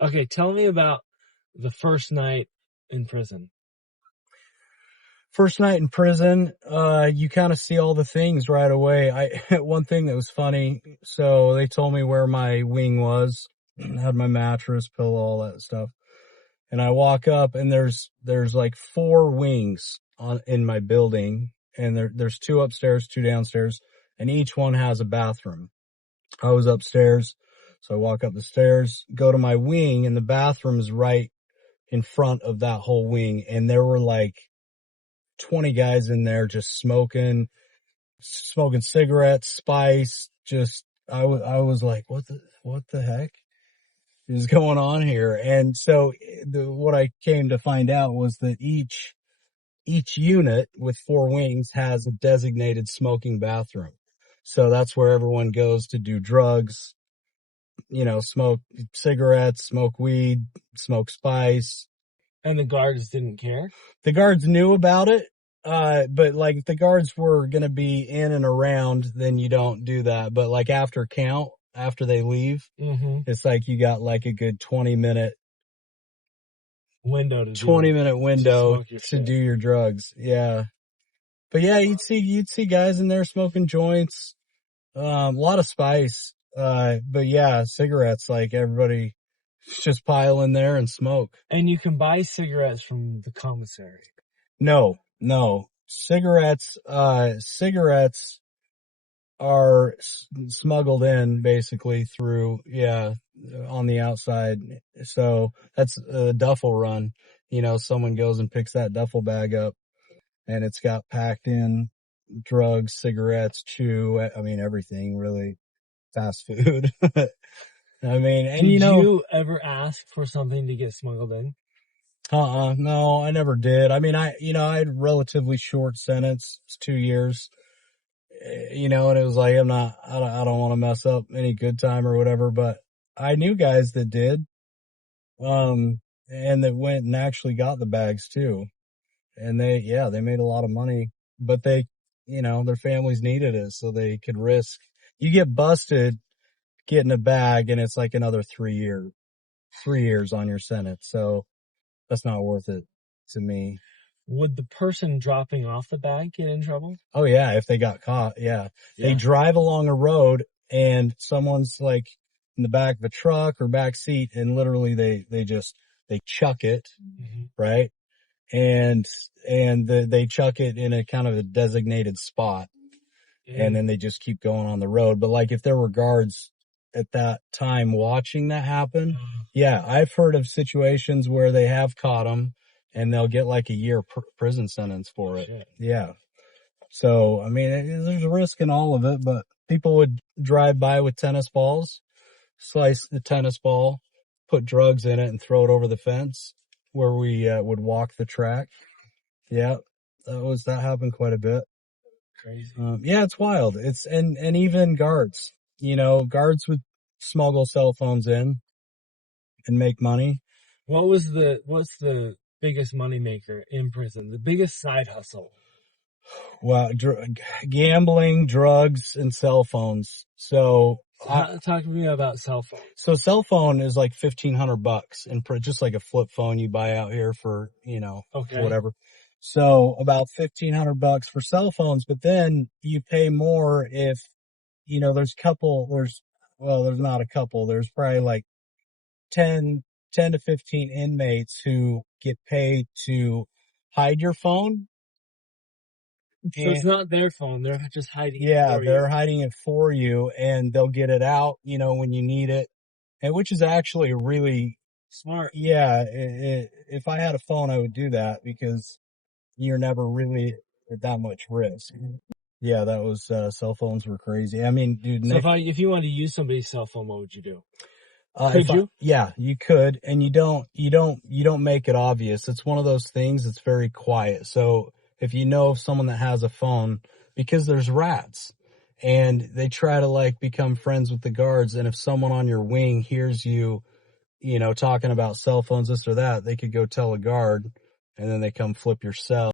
Okay, tell me about the first night in prison. First night in prison, you kind of see all the things right away. One thing that was funny, so they told me where my wing was, had my mattress, pillow, all that stuff. And I walk up and there's like 4 wings in my building, and there's 2 upstairs, 2 downstairs, and each one has a bathroom. I was upstairs, so I walk up the stairs, go to my wing, and the bathroom is right in front of that whole wing, and there were like 20 guys in there just smoking cigarettes, spice, I was like, what the heck is going on here? And so what I came to find out was that each unit with 4 wings has a designated smoking bathroom. So that's where everyone goes to do drugs, smoke cigarettes, smoke weed, smoke spice. And the guards didn't care? The guards knew about it. But like if the guards were going to be in and around, then you don't do that. But like after they leave, It's like you got like a good 20-minute window to do your drugs. Yeah. But yeah, you'd see guys in there smoking joints, a lot of spice. But yeah, cigarettes, like everybody just pile in there and smoke. And you can buy cigarettes from the commissary. No. Cigarettes are smuggled in basically through, on the outside. So that's a duffel run. Someone goes and picks that duffel bag up and it's got packed in drugs, cigarettes, everything really, fast food. Did you ever ask for something to get smuggled in? No, I never did. I had a relatively short sentence. It's 2 years. And it was like, I don't want to mess up any good time or whatever, but I knew guys that did, and that went and actually got the bags too. And they made a lot of money, but they, their families needed it so they could risk. You get busted getting a bag and it's like another 3 years on your sentence. So that's not worth it to me. Would the person dropping off the bag get in trouble? Oh yeah, if they got caught, yeah. They drive along a road and someone's like in the back of a truck or back seat and literally they chuck it, right? And they chuck it in a kind of a designated spot and then they just keep going on the road. But like if there were guards at that time watching that happen, yeah, I've heard of situations where they have caught them and they'll get like a year prison sentence for it. Shit. Yeah. So, there's a risk in all of it, but people would drive by with tennis balls, slice the tennis ball, put drugs in it and throw it over the fence where we would walk the track. Yeah. That happened quite a bit. Crazy. Yeah, it's wild. And even guards, guards would smuggle cell phones in and make money. What's the biggest money maker in prison? The biggest side hustle? Well, gambling, drugs, and cell phones. So talk to me about cell phone. So cell phone is like $1,500 and just like a flip phone you buy out here for, whatever. So about $1,500 for cell phones, but then you pay more if, there's not a couple. There's probably like 10 to 15 inmates who get paid to hide your phone. So it's not their phone. They're just hiding it. Yeah, they're hiding it for you and they'll get it out, when you need it. And which is actually really smart. Yeah. If I had a phone, I would do that because you're never really at that much risk. Yeah, that was, cell phones were crazy. Dude. So if you wanted to use somebody's cell phone, what would you do? Could you? Yeah, you could. And you don't make it obvious. It's one of those things that's very quiet. So if you know of someone that has a phone, because there's rats and they try to like become friends with the guards. And if someone on your wing hears you, talking about cell phones, this or that, they could go tell a guard and then they come flip your cell.